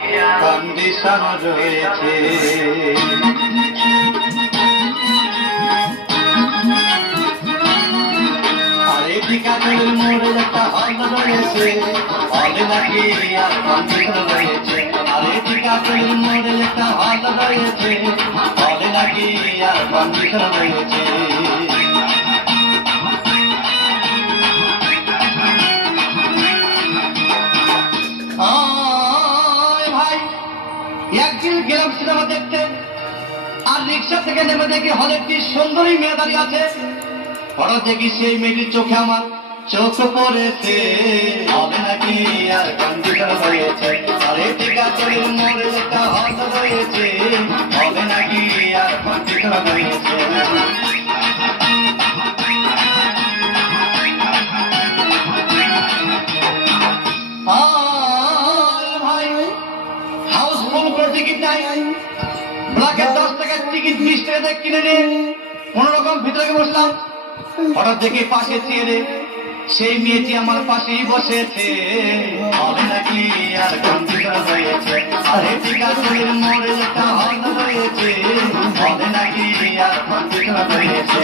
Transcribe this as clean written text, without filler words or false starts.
Condition রয়েছে। আরে টিকাচলের মোড়ে একটা হল রয়েছে, হলে নাকি আর কন্ডিশন রয়েছে। আরে টিকাচলের মোড়ে একটা হল রয়েছে, হলে নাকি আর কন্ডিশন রয়েছে। একদিন গেলাম সিনেমা দেখতে, আর রিক্সা থেকে নেমে দেখি হলে একটি সুন্দরী মেয়ে দাঁড়িয়ে আছে। হঠাৎ দেখি সেই মেয়েটির চোখে আমার চোখ পড়েছে, হবে নাকি আর কন্ডিশন হয়েছে। আরে টিকাচলের মোড়ে একটা হল রয়েছে, হবে নাকি আর কন্ডিশন হয়েছে। টিকিট নাই, ব্ল্যাকের 10 টাকার টিকিট 20 টাকা দিয়ে কিনে নিয়ে কোন রকম ভিতরে বসলাম। হঠাৎ দেখে পাশে চেয়ারে সেই মেয়েটি আমার পাশেই বসেছে, হবে নাকি আর কন্ডিশন হয়েছে। আরে টিকাচলের মোড়ে একটা হল রয়েছে, হবে নাকি আর কন্ডিশন হয়েছে।